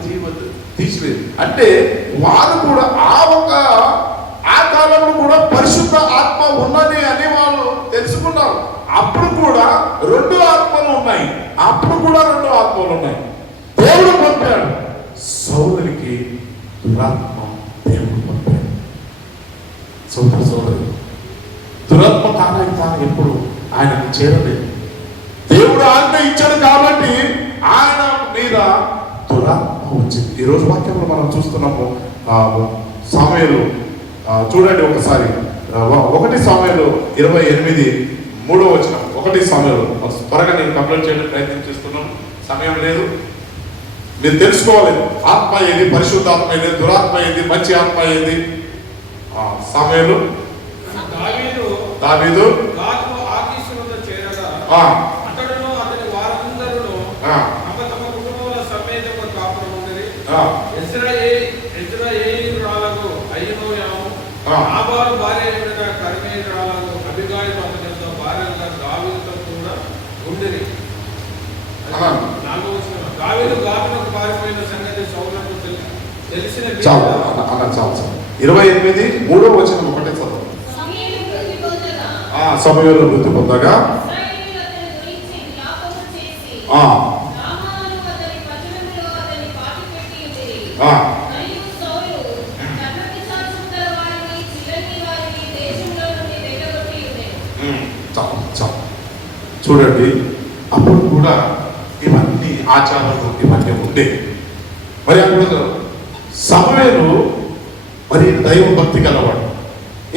తీసివేయదు అంటే వారు కూడా ఆ కాలంలో కూడా పరిశుద్ధ ఆత్మ ఉన్నది అని వాళ్ళు తెలుసుకున్నారు. అప్పుడు కూడా 2 ఆత్మలు ఉన్నాయి. దేవుడు పంపాడు సౌలునికి, దురాత్మ దేవుడు పంపాడు. సోదరి దురాత్మ తాను ఎప్పుడు ఆయనకు చేరలేదు. దేవుడు ఆజ్ఞ ఇచ్చాడు కాబట్టి ఆయన మీద దురాత్మ వచ్చింది. ఈరోజు వాక్యంలో మనం చూస్తున్నాము. సామెలు చూడండి ఒకసారి, 1 సామెలు 28:3 1 సామెలు. త్వరగా నేను కంప్లీట్ చేయడానికి ప్రయత్నం చేస్తున్నాను, సమయం లేదు. మీరు తెలుసుకోవాలి ఆత్మ ఏది, పరిశుద్ధాత్మ ఏది, దురాత్మ ఏది, మంచి ఆత్మ ఏది. సామెలు దావీదు చాలు 28:3 ఒకటే చదువు. సమయంలో మృతి పొందగా చూడండి, అప్పుడు కూడా ఇవన్నీ ఆచారాలు ఇవన్నీ ఉండే. మరి అప్పుడు సమూయేలు మరి దైవభక్తి గలవాడు.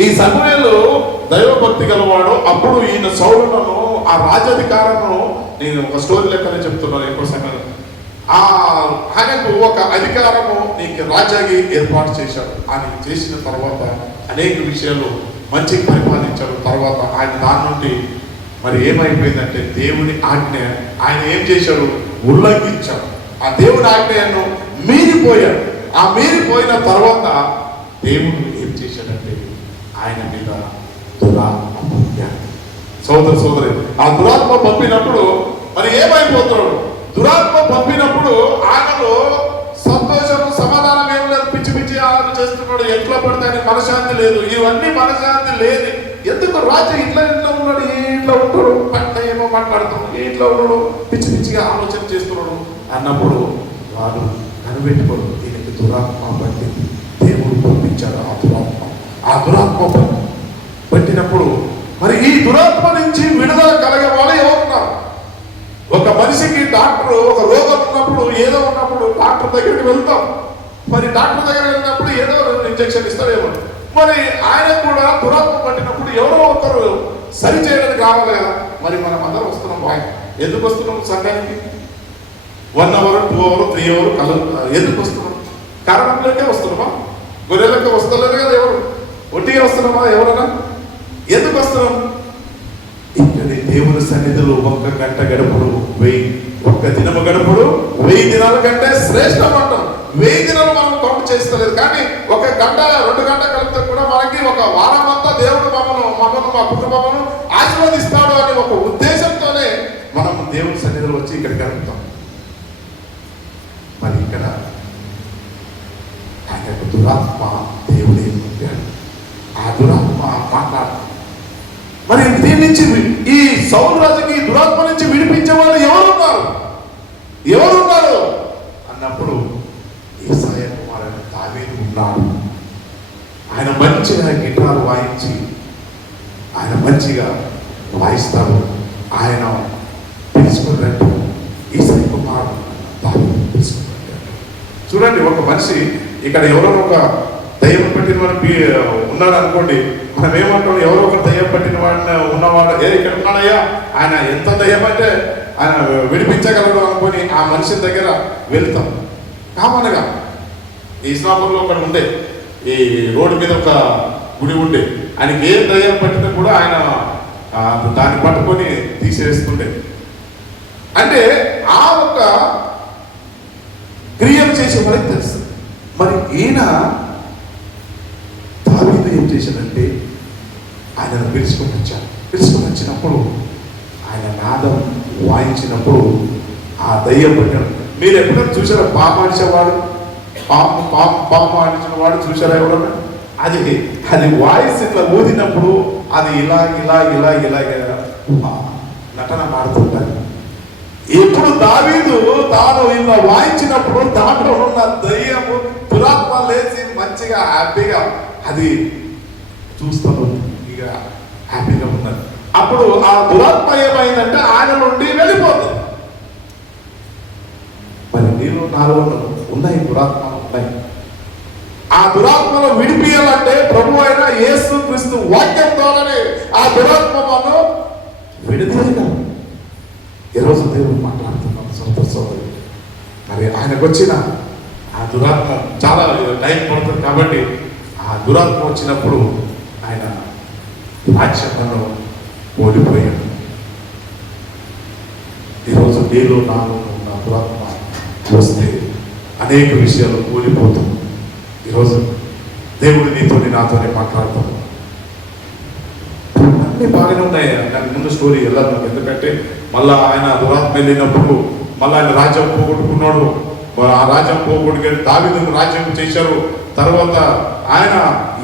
ఈ సమూయేలు దైవభక్తి గలవాడు. అప్పుడు ఈయన సౌలులను ఆ రాజాధికారము, నేను ఒక స్టోరీ లెక్కనే చెప్తున్నాను ఎక్కువ సమయం, ఆయనకు ఒక అధికారము నీకు రాజాకి ఏర్పాటు చేశాడు. ఆయన చేసిన తర్వాత అనేక విషయాలు మంచి పరిపాలించాడు. తర్వాత ఆయన దాని నుండి మరి ఏమైపోయిందంటే దేవుని ఆజ్ఞ ఆయన ఏం చేశాడు, ఉల్లంఘించాడు. ఆ దేవుని ఆజ్ఞను మీరిపోయాడు. ఆ మీరిపోయిన తర్వాత దేవుడు ఏం చేశాడంటే ఆయన మీద దురాత్మ పంపాడు. సోదరి ఆ దురాత్మ పంపినప్పుడు మరి ఏమైపోతున్నాడు, దురాత్మ పంపినప్పుడు ఆయనలో సంతోషం సమాధానం ఏం లేదు, పిచ్చి పిచ్చి ఆలోచన చేస్తున్నాడు. ఎట్లా పడితే ఆయన మనశ్శాంతి లేదు. ఇవన్నీ మనశ్శాంతి లేదు. ఎందుకు రాజు ఇట్లా ఉన్నాడు, ఇట్లా ఉంటాడు, పంట ఏమో మాట్లాడుతున్నాడు, ఇట్లా ఉన్నాడు, పిచ్చి పిచ్చిగా ఆలోచన చేస్తున్నాడు అన్నప్పుడు వాడు కనిపెట్టుకోడు, దీనికి దురాత్మ పట్టింది. దేవుడు పంపించాడు ఆ దురాత్మ పట్టినప్పుడు మరి ఈ దురాత్మ నుంచి విడుదల కలిగే వాళ్ళు ఎవరున్నారు? ఒక మనిషికి డాక్టర్ ఒక రోగం ఉన్నప్పుడు, ఏదో ఉన్నప్పుడు డాక్టర్ దగ్గరికి వెళ్తాం. మరి డాక్టర్ దగ్గర వెళ్ళినప్పుడు ఏదో ఇంజెక్షన్ ఇస్తారేమో. మరి ఆయన కూడా దురాత్మ పట్టినప్పుడు ఎవరో ఒకరు సరి చేయడానికి రావాలి కదా. మరి మనం అందరం వస్తున్నాం. ఎందుకు వస్తున్నాం సంఘానికి? 1 hour 2 hour 3 hour ఎందుకు వస్తున్నాం? కారణంలోకే వస్తున్నామా? గొర్రెలకే వస్తలేదు కదా. ఎవరు ఒట్టిగా వస్తున్నామా? ఎవరన్నా ఎందుకు వస్తున్నాం? ఇక్కడ దేవుని సన్నిధిలో 1 గంట గడుపుడు 1 దినము గడుపుడు 1000 దినాల కంటే శ్రేష్టం అంటాం. 1000 దినాలు మనం కౌంట్ చేస్తలేదు, కానీ 1 గంట 2 గంట కలిపితే కూడా మనకి 1 వారం అంతా దేవుడు మమ్మల్ని మా కుటుంబమును ఆశీర్వదిస్తాడు అనే ఒక ఉద్దేశంతోనే మనం దేవుని సన్నిధిలో వచ్చి ఇక్కడ గడుపుతాం. మరి ఇక్కడ ఆయన దురాత్మ దేవుడే పంపాడు. ఆ దురాత్మ మాట్లాడు. మరి దీని నుంచి ఈ సౌలు రాజుకి దురాత్మ నుంచి విడిపించే వాళ్ళు ఎవరున్నారు అన్నప్పుడు యేసాయా కుమారుడు దావీదు ఉన్నాడు. ఆయన మంచిగా గిటార్ వాయించి ఆయన మంచిగా వాయిస్తాడు. ఆయన పిలుచుకున్నట్టు యేసాయా కుమారుడు దావీదు పిలుచుకున్నాడు. చూడండి, ఒక మనిషి ఇక్కడ ఎవరో ఒక దయ్యం పట్టిన వాడు ఉన్నాడు అనుకోండి, మనం ఏమంటాం, ఎవరో ఒక దయ్యం పట్టిన వాడిని ఉన్నవాడు ఇక్కడ ఉన్నాడయ్యా, ఆయన ఎంత దయ్యం అంటే ఆయన విడిపించగలడు అనుకొని ఆ మనిషి దగ్గర వెళ్తాం. కామన్గా ఈ ఇస్లాంలో ఒకటి ఉండే, ఈ రోడ్డు మీద ఒక గుడి ఉండే, ఆయనకి ఏ దయ్యం పట్టినా కూడా ఆయన దాన్ని పట్టుకొని తీసేస్తుండే. అంటే ఆ ఒక క్రియలు చేసే వాళ్ళకి తెలుసు. మరి ఈయన దావీదు ఏం చేశాడంటే ఆయనను పిలుచుకొని వచ్చాడు. పిలుచుకొని వచ్చినప్పుడు ఆయన నాదం వాయించినప్పుడు ఆ దయ్యం పట్టాడు. మీరు ఎప్పుడైనా చూసారా పాము ఆడిచేవాడు, పాము ఆడించిన వాడు చూసారా ఎవరన్నా? అది వాయిస్ ఇట్లా ఊదినప్పుడు అది ఇలా ఇలా ఇలా ఇలా నటన మారుతుంటారు. ఎప్పుడు దావీదు తాను ఇలా వాయించినప్పుడు దాంట్లో ఉన్న దయ్యము దురాత్మ లేచి మంచిగా హ్యాపీగా అది చూస్తాను, ఇక హ్యాపీగా ఉన్నది. అప్పుడు ఆ దురాత్మ ఏమైందంటే ఆయన నుండి వెళ్ళిపోతుంది. మరి నీళ్ళు నాలో ఉన్నాయి, దురాత్మలు ఉన్నాయి. ఆ దురాత్మను విడిపియాలంటే ప్రభు అయిన యేసు క్రీస్తు వాక్యం ద్వారానే ఆ దురాత్మను విడుదలగా ఈరోజు దేవుడు మాట్లాడుతున్నాం సోదర సోదరి. మరి ఆయనకు వచ్చిన ఆ దురాత్మ చాలా టైం పడుతుంది కాబట్టి ఆ దురాత్మ వచ్చినప్పుడు ఆయన రాజ్యంలో ఓడిపోయాడు. ఈరోజు నీలో నాలో ఉన్న దురాత్మ వస్తే అనేక విషయాలు ఓడిపోతుంది. ఈరోజు దేవుడు నీతోని నాతోనే మాట్లాడతాడు. అన్నీ బాగానే ఉన్నాయి. దాని ముందు స్టోరీ వెళ్ళాలి, ఎందుకంటే మళ్ళా ఆయన దురాత్మ వెళ్ళినప్పుడు మళ్ళీ ఆయన రాజ్యం పోగొట్టుకున్నాడు. ఆ రాజ్యం పోగొట్టుకుని దావీదుకు రాజ్యం చేశారు. తర్వాత ఆయన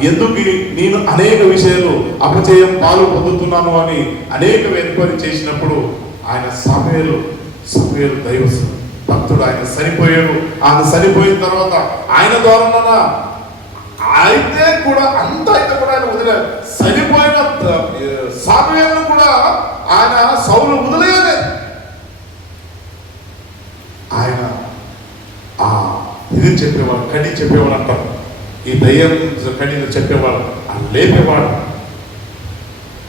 ఎందుకు నేను అనేక విషయాలు అపజయం పాలు పొందుతున్నాను అని అనేక ఎంక్వైరీ చేసినప్పుడు ఆయన సమూయేలు దైవ భక్తుడు ఆయన చనిపోయాడు. ఆయన చనిపోయిన తర్వాత ఆయన ద్వారా అయితే కూడా అంత అయితే కూడా ఆయన వదిలేదు. చనిపోయిన సమూయేలును కూడా ఆయన సౌలు వదిలేయలేదు. ఆయన ఇది చెప్పేవాడు, కడి చెప్పేవాడు అంటారు. ఈ దయ్యం కడిని చెప్పేవాడు, ఆ లేపేవాడు,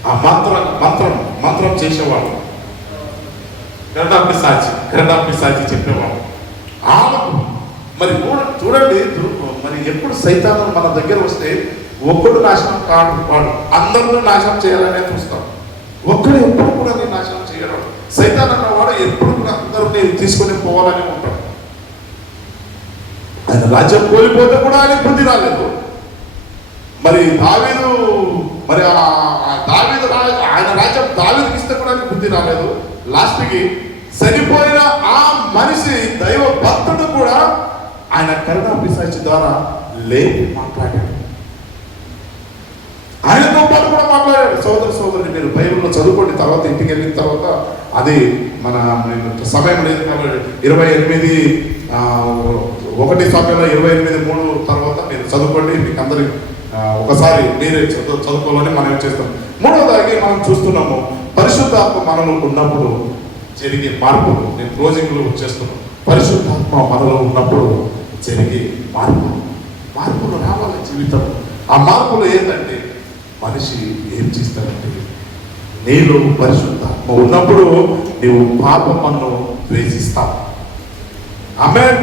ఆ మంత్రం చేసేవాడు, గరడాపిశాచి చెప్పేవాడు. ఆమెకు మరి చూడండి, మరి ఎప్పుడు సైతాను మన దగ్గర వస్తే ఒక్కడు నాశనం కాడు, వాడు అందరినీ నాశనం చేయాలనే చూస్తాం. ఒక్కడు ఎప్పుడు కూడా నేను నాశనం చేయడం. సైతాన్ అన్నవాడు ఎప్పుడు కూడా అందరినీ తీసుకొని పోవాలని ఉంటాడు. ఆయన రాజ్యం కోల్పోతే కూడా ఆయన బుద్ధి రాలేదు. మరి దావీదు ఆయన రాజ్యం దావీదుకి ఇస్తే కూడా ఆయనకు బుద్ధి రాలేదు. లాస్ట్కి చనిపోయిన ఆ మనిషి దైవ భక్తుడు కూడా ఆయన కరుణాపిశాచి ద్వారా లేపి మాట్లాడాడు. ఆయనతో పాటు కూడా మాట్లాడాడు. సోదరుని మీరు బైబిల్లో చదువుకోండి, తర్వాత ఇంటికి వెళ్ళిన తర్వాత అది మన సమయం లేదు కాబట్టి 1 సమయంలో 28:3 తర్వాత మీరు చదువుకోండి. మీకు అందరికి ఒకసారి మీరే చదువుకోవాలని మనం ఏం చేస్తాం. మూడవదాగి మనం చూస్తున్నాము, పరిశుద్ధాత్మ మనలో ఉన్నప్పుడు జరిగే మార్పులు. నేను క్లోజింగ్లో చేస్తున్నాను. పరిశుద్ధాత్మ మనలో ఉన్నప్పుడు జరిగే మార్పులు రావాలి జీవితం. ఆ మార్పులు ఏంటంటే మనిషి ఏం చేస్తాడంటే, నీలో పరిశుద్ధాత్మ ఉన్నప్పుడు నీవు పాపమును ద్వేషిస్తావు. ఆమేన్,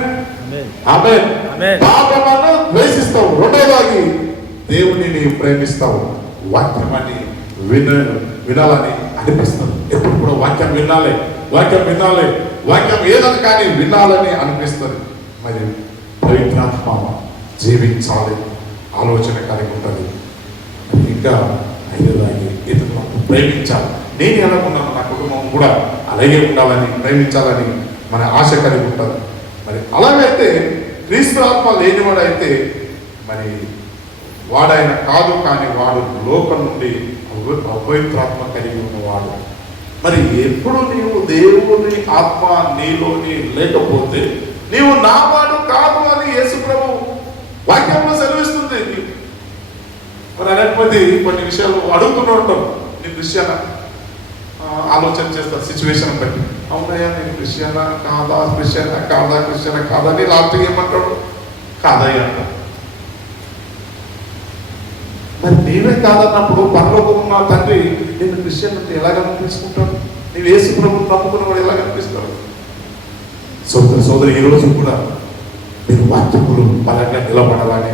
ఆమేన్. పాపమును ద్వేషిస్తావు. రెండవది దేవుని నీవు ప్రేమిస్తావు. వాక్యమని వినాలని అనిపిస్తుంది. ఎప్పుడు కూడా వాక్యం వినాలి, వాక్యం ఏదని కానీ వినాలని అనిపిస్తుంది. మరి పవిత్రాత్మ జీవించాలి ఆలోచన కలిగి ఉంటుంది. ఇంకా ఐదవది ఇతరులను ప్రేమించాలి. నేను ఎలా ఉన్నాను, నా కుటుంబం కూడా అలాగే ఉండాలని, ప్రేమించాలని మన ఆశ కలిగి ఉంటుంది. మరి అలాగైతే క్రీస్తు ఆత్మ లేనివాడైతే మరి వాడైన కాదు, కానీ వాడు లోకం నుండి అపవిత్రాత్మ కలిగి ఉన్నవాడు. మరి ఎప్పుడు నీవు దేవుని ఆత్మ నీలోని లేకపోతే నీవు నావాడు కాదు అని యేసు ప్రభు వాక్యంలో సెలవిస్తుంది. మరి అనేకపోతే కొన్ని విషయాలు అడుగుతూనే ఉంటాం. నీ క్రిస్టియనా, ఆలోచన చేస్తారు సిచ్యువేషన్ బట్టి. అవునయ్యా నేను క్రిస్టియనా కాదా, క్రిస్టియనా కాదా, క్రిస్టియనా కాదా అని లాస్ట్ ఏమంటాడు, కాదయ్యా అంట. మరి నీవే కాదన్నప్పుడు పరలోకం ఉన్న తండ్రి నేను క్రిస్టియన్ అంటే ఎలాగ అనిపించుకుంటాడు? నీవు యేసు ప్రభువుని నమ్ముకున్న వాడు ఎలాగ అనిపిస్తాడు? సోదరి సోదరి, ఈ రోజు కూడా మీరు వాక్యములు బలంగా నిలబడాలని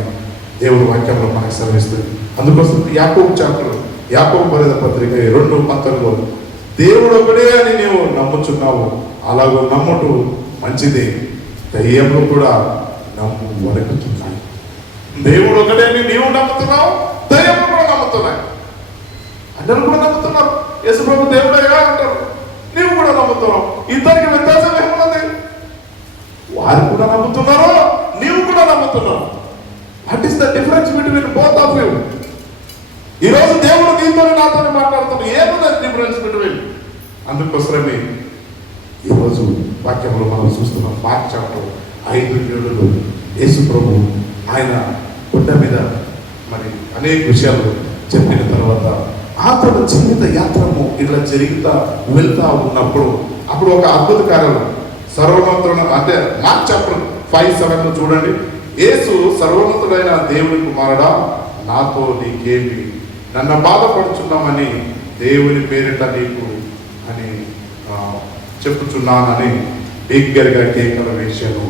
దేవుడు వాక్యంలో మనకు సెలవిస్తుంది. అందుకోసం యాకోబు చాప్టర్, యాకోబు బలిద పత్రిక 2:19 దేవుడు ఒకడే అని నీవు నమ్ముచున్నావు, అలాగో నమ్ముట మంచిదే, దయ్యములు కూడా నమ్ము వణకుతున్నాయి. దేవుడు ఒకడే అని నీవు నమ్ముతున్నావు, దయ్యములు కూడా నమ్ముతున్నాయి. అందరూ కూడా నమ్ముతున్నారు యేసు ప్రభు దేవుడేగా అంటారు, నీవు కూడా నమ్ముతున్నావు. ఇద్దరికి వ్యత్యాసం ఏమున్నది? వారు కూడా నమ్ముతున్నారు, నీవు కూడా నమ్ముతున్నావు. What is the difference between both of you? ఈరోజు దేవుడు నీతో నాతో మాట్లాడుతున్నాడు, ఏమున్నది డిఫరెన్స్ బిట్వీన్? అందుకోసమే ఈరోజు వాక్యంలో మనం చూస్తున్నాం. మార్క్ చాప్టర్ 5:7 యేసు ప్రభు ఆయన గుడ్డ మీద మరి అనేక విషయాలు చెప్పిన తర్వాత అతడు జీవిత యాత్రము ఇట్లా వెళ్తా ఉన్నప్పుడు అప్పుడు ఒక అద్భుత కార్యం సర్వోన్నతుడు, అంటే మార్క్ చాప్టర్ 5:7 చూడండి. యేసు సర్వోన్నతుడైన దేవుని కుమారుడా, నాతో నీకేమి, నన్ను బాధపడుచున్నామని దేవుని పేరిట నీకు అని చెప్పుచున్నానని బిగ్గరగా కేకలు వేశాను.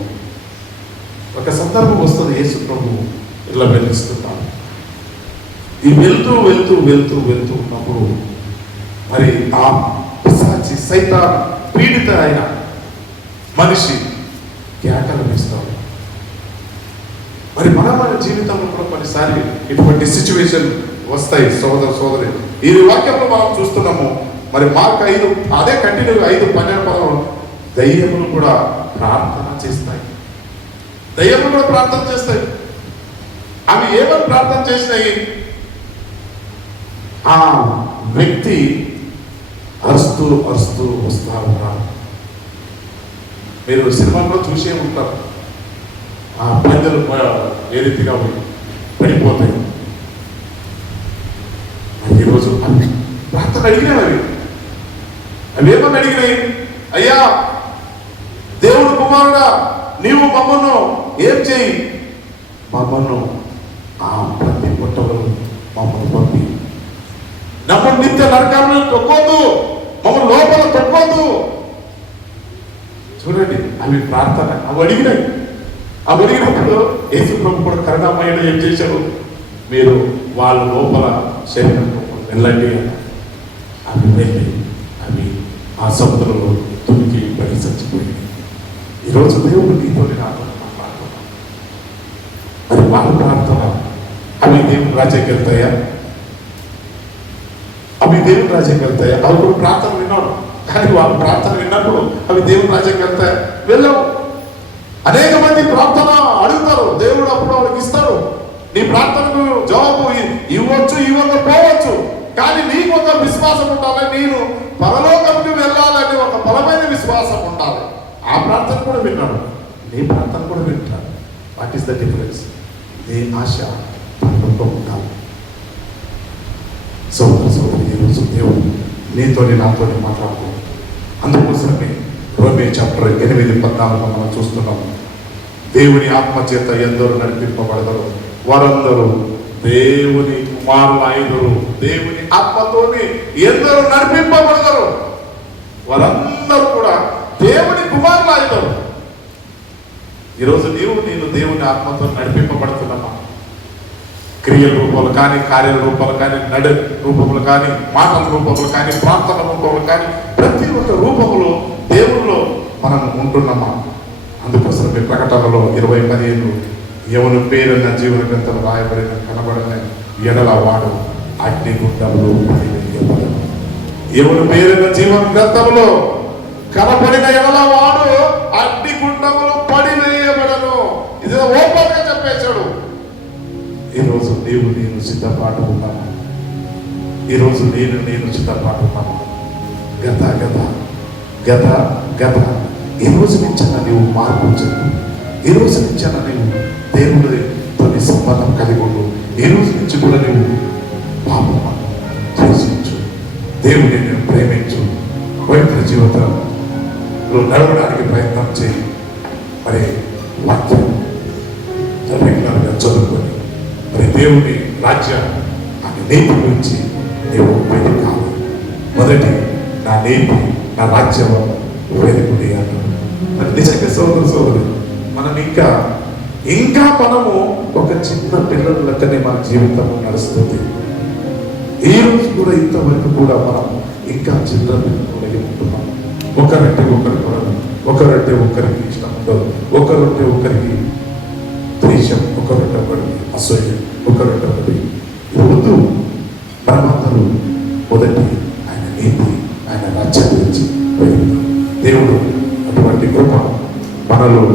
ఒక సందర్భం వస్తుంది, యేసు ప్రభు ఇలా వెళ్తున్నాడు. ఈ వెళ్తూ వెళ్తూ వెళ్తూ వెళ్తూ ఉన్నప్పుడు మరి ఆ పిశాచి సైతాన్ పీడిత అయిన మనిషి కేకలు వేస్తాడు. మరి మన జీవితంలో కూడా కొన్నిసారి ఇటువంటి సిచ్యువేషన్ వస్తాయి సోదర సోదరి. ఈ వాక్యంలో మనం చూస్తున్నాము. మరి మార్క్ 5 అదే కంటిన్యూ 5:12 దయ్యములు కూడా ప్రార్థన చేస్తాయి. దయ్యములు కూడా ప్రార్థన చేస్తాయి. అవి ఏమని ప్రార్థన చేసినాయి? ఆ వ్యక్తి అరుస్తూ అరుస్తూ వస్తా ఉన్నారు. మీరు సినిమాలో చూసే ఉంటారు, ఆ పందెలు ఏ రీతిగా పడిపోతాయి. ఈరోజు ప్రార్థన అడిగినాయి. అవి ఏమని అడిగినాయి? అయ్యా దేవుడు కుమారుడా, నీవు మమ్మను ఏం చేయి, మమ్మను ఆ ప్రతి పుట్టలు మమ్మల్ని పంపి, మమ్మల్ని నిత్య నరకంలో తొక్కొద్దు, మమ్మల్ని లోపల తొక్కొద్దు. చూడండి, అవి ప్రార్థన. అవి అడిగినాయి. అవి అడిగినప్పుడు యేసు ప్రభు కూడా కరుణామయుడు ఏం చేశాడు? మీరు వాళ్ళ లోపల శరీరం వెళ్ళండి. అవి వెళ్ళి అవి ఆ సముద్రంలో తునికి పడి చచ్చిపోయింది. ఈరోజు దేవుడు నీతో నాతో మాట్లాడుతున్నాడు. మరి వాళ్ళ ప్రార్థన అవి దేవుని రాజ్యానికి వెళ్తాయా? అవి దేవుని రాజ్యానికి వెళ్తాయా? అవి కూడా ప్రార్థన విన్నాడు, కానీ వాళ్ళ ప్రార్థన విన్నప్పుడు అవి దేవుని రాజ్యానికి వెళ్తాయా? వెళ్ళవు. అనేక మంది ప్రార్థన అడుగుతారు, దేవుడు అప్పుడు వాళ్ళకి ఇస్తాడు. నీ ప్రార్థనకు జవాబు ఇవ్వచ్చు, ఇవ్వకపోవచ్చు, కానీ నీకు ఒక విశ్వాసం ఉండాలి. నేను పరలోకంకి వెళ్ళాలని ఒక బలమైన విశ్వాసం ఉండాలి. ఆ ప్రార్థన కూడా విన్నాడు, నీ ప్రార్థన కూడా వింటాడు. What is the difference? నీ ఆశ పరలోకం ఉండాలి. సోదర సోదరి, ఈరోజు దేవుడు నీతో నాతో మాట్లాడుతూ, అందుకోసమే రోమే చాప్టర్ 8:14 మనం చూస్తున్నాము. దేవుని ఆత్మ చేత ఎందరూ నడిపింపబడతారు, వారందరూ దేవుని కుమారులు అయినరు. దేవుని ఆత్మతోని ఎందరూ నడిపింపబడతారు, వారందరూ కూడా దేవుని కుమారులు అయినరు. ఈరోజు నేను దేవుని ఆత్మతో నడిపింపబడుతున్నామా? క్రియల రూపంలో కానీ, కార్యాల రూపంలో కానీ, నడు రూపంలో కానీ, మాటల రూపంలో కానీ, ప్రార్థన రూపంలో కానీ, ప్రతి ఒక్క రూపంలో దేవుల్లో మనం ఉంటున్నామా? అందుకోసం ప్రకటనలో 20:15 ఎవరి పేరున్న జీవన గ్రంథంలో రాయబడిన కనబడిన ఎడల వాడు అగ్నిగుండంలో పడివేయబడను. ఎవరి పేరున్న జీవన గ్రంథంలో కనబడిన ఎడల వాడు అగ్నిగుండంలో పడివేయబడను. ఇది ఓపెన్ గా చెప్పేశాడు. ఈరోజు నేను సిద్ధపాటు ఉన్నాను. ఈరోజు నేను సిద్ధపాటు ఉన్నాను. గత ఈ రోజు నుంచన్నా నీవు మార్పు చెందు. ఈ రోజు నుంచన్నా నీవు దేవుడితో సంబంధం కలిగి ఉండు. ఈ రోజు నుంచి కూడా నీవు పాపం ద్వేషించు, దేవుడిని నేను ప్రేమించు, జీవితంలో నడవడానికి ప్రయత్నం చేయి. మరి వాక్యం రెగ్యులర్గా చదువుకొని మరి దేవుని రాజ్యం అని నేతి గురించి నీవు వెతుకాలి. మొదటి నా నేతి నా రాజ్యం వెతుకుడి అన్నాడు. మరి నిజంగా సోదరు మనం ఇంకా మనము ఒక చిన్న పిల్లల లెక్కనే మన జీవితం నడుస్తుంది. ఈ రోజు కూడా ఇంతవరకు కూడా మనం ఇంకా చిన్న పిల్లలకి ఉంటున్నాం. ఒకరంటే ఒకరి కొరకు, ఒకరంటే ఒకరికి ఇష్టం ఉండదు, ఒకరంటే ఒకరికి ద్వేషం, ఒకరంటే ఒకరికి అసూయ, ఒకరంటే ఒకటి వద్దు. మనమందరూ మొదటి ఆయన నీతి ఆయన రాజ్యం గురించి వెతుకుతాం. దేవుడు అటువంటి కృప మనలో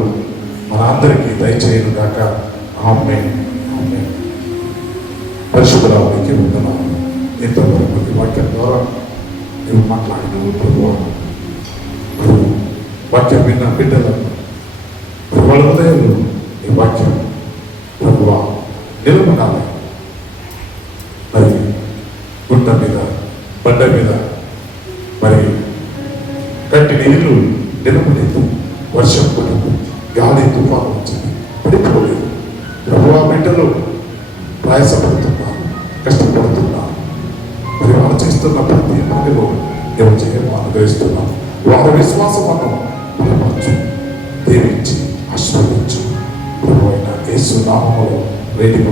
మన అందరికీ దయచేయను గాక. ఆమేన్. ఆమేన్. పరిశుద్ధరావునికి వందనాలు. ఇంతవరకు ఈ వాక్యం ద్వారా నువ్వు మాట్లాడిన ప్రభువా, మరి వాక్యం విన్న బిడ్డలను మరి వాళ్ళ హృదయంలో ఈ వాక్యం ప్రభువా నిలబడాలి. మరి గుంట మీద బండ మీద మరి గట్టి నీళ్లు నిలబడేది, వర్షం పడదు, గాలి తుఫాను వచ్చింది, పడిపోలేదు. ప్రభువా బిడ్డలు ప్రయాసపడుతున్నారు, కష్టపడుతున్నారు. మరి వారు చేస్తున్న ప్రతి పనిలో ఎవరు చేయమో అనుగ్రహిస్తున్నాం. వారి విశ్వాసమును బలపరచు, దీవించి ఆశీర్వదించు. ప్రభు అయిన యేసు నామములో వేదిక